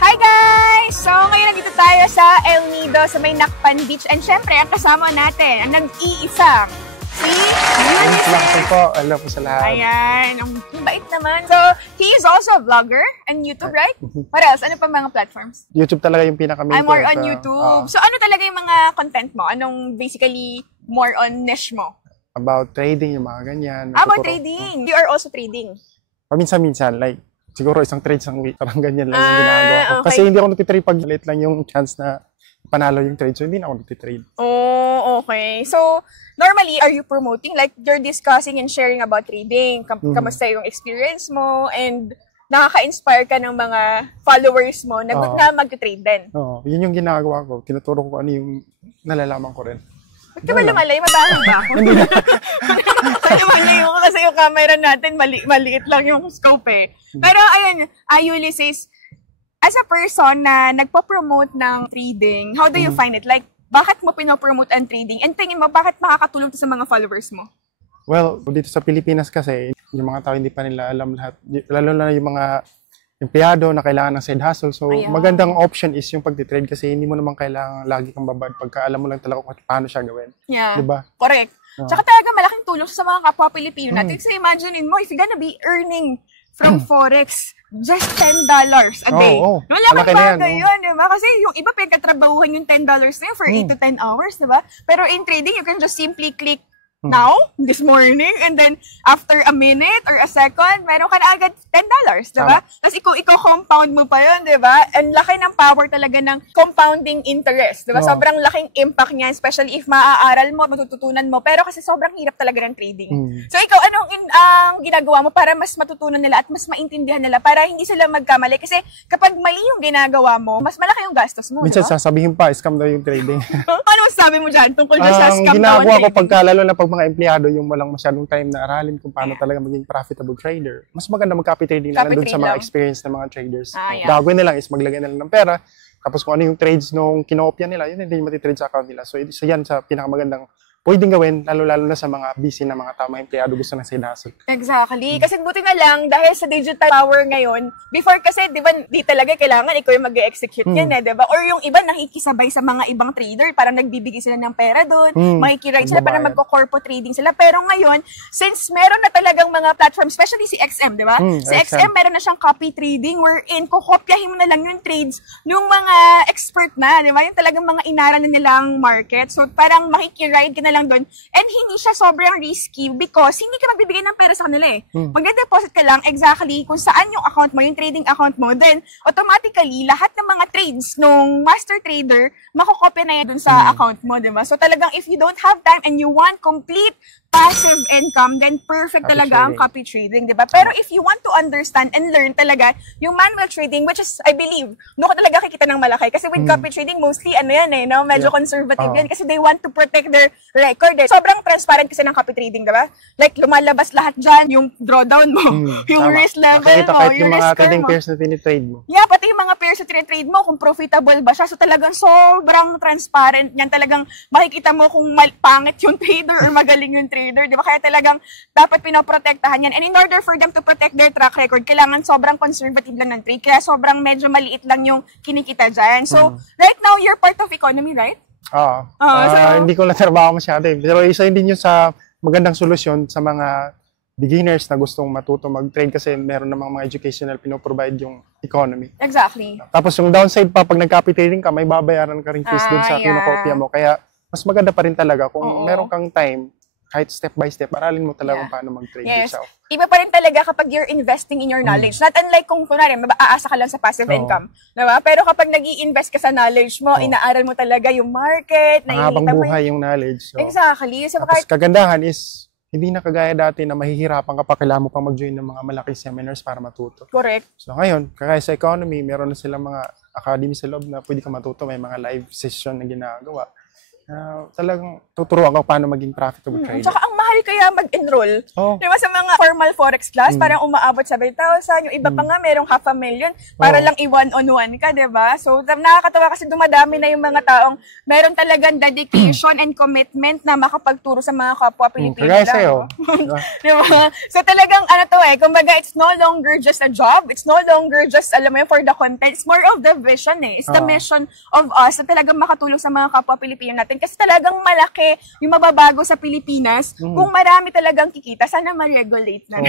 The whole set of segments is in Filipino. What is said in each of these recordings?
Hi guys! So ngayon nandito tayo sa El Nido sa may Nakpan Beach and syempre ang kasama natin, ang nag-iisang si Ulysses. po. Alam po sa lahat. Ayan, ang bait naman. So, he is also a vlogger on YouTube, right? What else? Ano pa mga platforms? YouTube talaga yung pinaka-main I'm more on ko. YouTube. So, ano talaga yung mga content mo? Anong basically more on niche mo? About trading, yung mga ganyan. About trading. You are also trading. Paminsan-minsan, like, siguro isang trade isang week. Parang ganyan lang yung ginagawa ko. Okay. Kasi hindi ako nagtitrade pag late lang yung chance na panalo yung trade. So, hindi na ako nagtitrade. Oh, okay. So, normally, are you promoting? Like, you're discussing and sharing about trading. Kamusta yung experience mo? And nakaka-inspire ka ng mga followers mo na, na mag-trade din. Oo. Yun yung ginagawa ko. Tinuturo ko ano yung nalalaman ko rin. Ba't ka ba lumalay? Mabaho ba ako? Hindi na. Lumalayo ko kasi yung camera natin, maliit lang yung scope eh. Pero ayun, Ulysses, as a person na nagpo-promote ng trading, how do you find it? Like, bakit mo pinopromote ang trading? And tingin mo, bakit makakatulong to sa mga followers mo? Well, dito sa Pilipinas kasi, yung mga tao hindi pa nila alam lahat. Lalo na yung mga empleyado na kailangan ng side hustle. So, magandang option is yung pagtitrade kasi hindi mo naman kailangan lagi kang babad pagka alam mo lang talaga kung paano siya gawin. Yeah. Diba? Correct. Tsaka talaga malaking tulong sa mga kapwa Pilipino natin. So, imaginein mo, if you're gonna be earning from Forex, just $10 a day. Malaking bagay yun, diba? Kasi yung iba pinagkatrabahuhan yung $10 na yun for 8 to 10 hours, diba? Pero in trading, you can just simply click now, this morning, and then after a minute or a second, meron ka na agad $10, diba? Tapos i-compound mo pa yun, diba? And laki ng power talaga ng compounding interest, diba? Sobrang laking impact niya, especially if maaaral mo, matututunan mo, pero kasi sobrang hirap talaga ng trading. So ikaw, anong ang ginagawa mo para mas matutunan nila at mas maintindihan nila para hindi sila magkamali? Kasi kapag mali yung ginagawa mo, mas malaki yung gastos mo, minsan diba? sasabihin pa, scam daw yung trading. Ano masasabi mo dyan tungkol dyan sa scam daw ang ginagawa ko trading? pagka, lalo na pag mga empleyado yung walang masyadong time na aralin kung paano talaga maging profitable trader. Mas maganda mag-copy trading na lang dun sa mga experience ng mga traders. Gagawin nila is maglagay nila ng pera. Tapos kung ano yung trades nung kinopya nila, yun hindi matitrade sa account nila. So yan sa pinakamagandang pwedeng gawin, lalo-lalo na sa mga busy na mga tamang empleyado gusto ng side hustle. Exactly. Kasi buti na lang, dahil sa digital power ngayon, before kasi, di ba, di talaga kailangan ikaw yung mag-execute yan, di ba? Or yung iba nakikisabay sa mga ibang trader, parang nagbibigay sila ng pera doon, makikiride sila, parang magko-corpo trading sila. Pero ngayon, since meron na talagang mga platform, especially si XM, di ba? Si XM, meron na siyang copy trading wherein kukopyahin mo na lang yung trades ng mga expert na, di ba? Yung talagang mga inaral na nilang market. So, parang makikiride ka na lang doon. And hindi siya sobrang risky because hindi ka magbibigay ng pera sa kanila eh. Magde-deposit ka lang exactly kung saan yung account mo, yung trading account mo. Then, automatically, lahat ng mga trades nung master trader, makukopya na yan dun sa account mo, diba? So, talagang if you don't have time and you want complete passive income, then perfect talaga ang copy trading, diba? Pero if you want to understand and learn talaga yung manual trading, which is, I believe, doon ka talaga kikita ng malaki. Kasi with copy trading, mostly, ano yan eh, no? Medyo conservative yan kasi they want to protect their record eh. Sobrang transparent kasi ng copy trading, diba? Like, lumalabas lahat dyan, yung drawdown mo, yung risk level mo, yung mga trading pairs na tinitrade mo. Yeah, pati yung mga pairs na tinitrade mo, kung profitable ba siya. So talagang sobrang transparent yan. Talagang makikita mo kung pangit yung trader or magaling yung trader. Di ba? Kaya talagang dapat pinoprotektahan yan. And in order for them to protect their track record, kailangan sobrang conservative lang ng trade. Kaya sobrang medyo maliit lang yung kinikita dyan. So, right now, you're part of economy, right? Hindi ko lang trabaho masyado eh. Pero isa din yun sa magandang solusyon sa mga beginners na gustong matuto mag-trade kasi meron namang mga educational pinoprovide yung economy. Exactly. Tapos yung downside pa, pag nag-copy trading ka, may babayaran ka rin fees dun sa kinokopya mo. Kaya mas maganda pa rin talaga kung meron kang time, kahit step by step, aralin mo talaga kung paano mag-trade yourself. Iba pa rin talaga kapag you're investing in your knowledge. Not unlike kung kunwari, aasa ka lang sa passive income. Diba? Pero kapag nag-i-invest ka sa knowledge mo, inaaral mo talaga yung market, habang buhay yung knowledge. So, exactly. So, tapos kagandahan is, hindi na kagaya dati na mahihirapan kapag kailangan mo pang mag-join ng mga malaking seminars para matuto. Correct. So ngayon, kagaya sa economy, meron na silang mga academy sa loob na pwede ka matuto. May mga live session na ginagawa. Talagang tuturuan ka paano maging profitable trader. Tsaka ang mahal mahal kaya mag-enroll. Diba sa mga formal forex class, parang umaabot 7,000, yung iba pa nga merong 500,000 para lang i-one-on-one ka, diba? So, nakakatawa kasi dumadami na yung mga taong meron talagang dedication and commitment na makapagturo sa mga kapwa Pilipino. Kagaya sa'yo. Diba? So, talagang kumbaga, it's no longer just a job, it's no longer just, alam mo yun, for the content, it's more of the vision It's the mission of us na talagang makatulong sa mga kapwa Pilipino natin. Kasi talagang malaki yung mababago sa Pilipinas. Kung marami talagang kikita, sana ma-regulate na.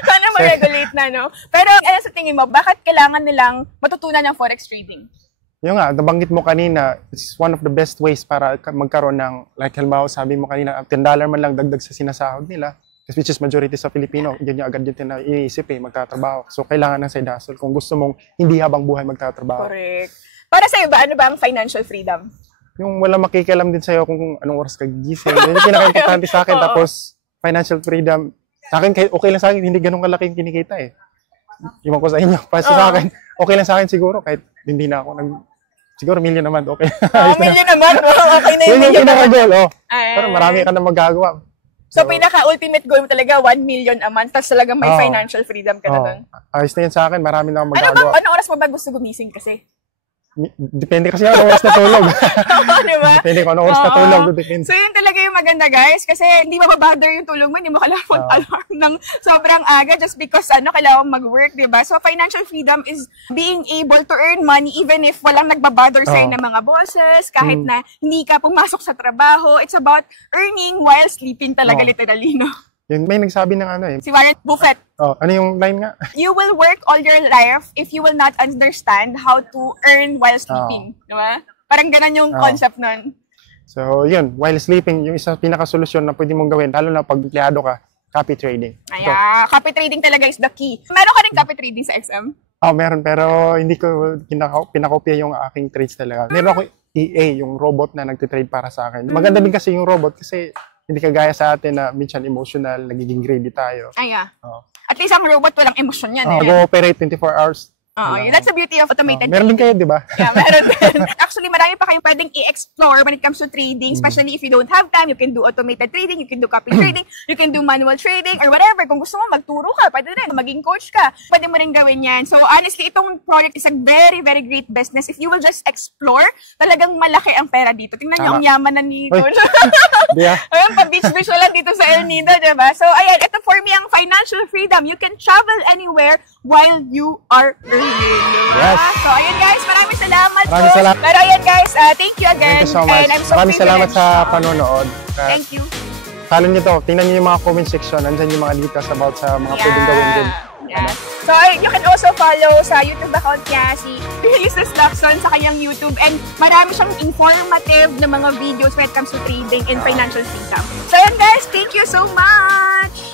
Sana ma-regulate na, no? Pero, ano sa tingin mo, bakit kailangan nilang matutunan ng forex trading? Yung nga, nabanggit mo kanina, it's one of the best ways para magkaroon ng, like halimbawa, sabi mo kanina, $10 man lang dagdag sa sinasahod nila. Which is majority sa Pilipino, yun yung agad yung iniisip magtatrabaho. So, kailangan ng side hustle kung gusto mong hindi habang buhay magtatrabaho. Correct. Para sa'yo ba, ano ba ang financial freedom? Yung wala makikialam din sa'yo kung anong oras ka gising. Yun yung pinaka-importante sa akin. Tapos, financial freedom, sa akin, okay lang sa akin, hindi ganun kalaki yung kinikita Iwan ko sa inyo. Para sa akin, okay lang sa akin siguro, kahit hindi na ako siguro million naman, okay. Million naman, okay na yung million. Yun yung pinaka-goal, Pero marami ka na magagawa. So, pinaka-ultimate goal mo talaga, 1 million a month, tapos talagang may financial freedom ka na doon. Ayos na yan sa akin, marami na akong magagawa. Ano oras mo ba gusto gumising kasi? Depende kasi anong oras na tulog. Diba? Depende kung anong oras na tulog. So, yun talaga yung maganda, guys, kasi hindi mababother yung tulog mo, hindi mo kailangan mag-alarm ng sobrang aga just because kailangan mag-work, diba? So, financial freedom is being able to earn money even if walang nagbabother sa'yo ng mga bosses, kahit na hindi ka pumasok sa trabaho. It's about earning while sleeping talaga, literally, no? Yun, may nagsabi ng Si Warren Buffett. Ano yung line nga? You will work all your life if you will not understand how to earn while sleeping. Diba? Parang ganun yung concept nun. So, yun. While sleeping, yung isang pinaka-solusyon na pwede mong gawin, lalo na pag empleyado ka, copy trading. Copy trading talaga is the key. Meron ka rin copy trading sa XM? Meron. Pero hindi ko pinakopya yung aking trades talaga. Meron ako EA, yung robot na nagtitrade para sa akin. Maganda din kasi yung robot kasi hindi kagaya sa atin na minsan emotional, nagiging greedy tayo. At least ang robot walang emosyon yan. Mag-ooperate 24 hours. That's the beauty of automated meron din kayo, di ba? Yeah, meron din. Actually, marami pa kayong pwedeng i-explore when it comes to trading, especially if you don't have time. You can do automated trading, you can do copy trading, you can do manual trading, or whatever. Kung gusto mo, magturo ka, pwede rin, maging coach ka, pwede mo rin gawin yan. So, honestly, itong project is a very, very great business. If you will just explore, talagang malaki ang pera dito. Tingnan niyo ang yaman na ni Coach. Ayun, pa-beach-beach na lang dito sa El Nido, diba? So, ayan, ito for me ang financial freedom. You can travel anywhere while you are earning. Yes. So, ayun guys, maraming salamat. Salamat. Pero ayun guys, thank you again. Thank you so much. And I'm so maraming salamat sa panonood. Thank you. Follow nyo to. Tingnan nyo yung mga comment section. Nandyan yung mga details about sa mga pwedeng gawin din. Yeah. So, you can also follow sa YouTube account niya, si Ulysses Lacson sa kanyang YouTube. And marami siyang informative na mga videos when it comes to trading and financial freedom. So, ayun guys, thank you so much!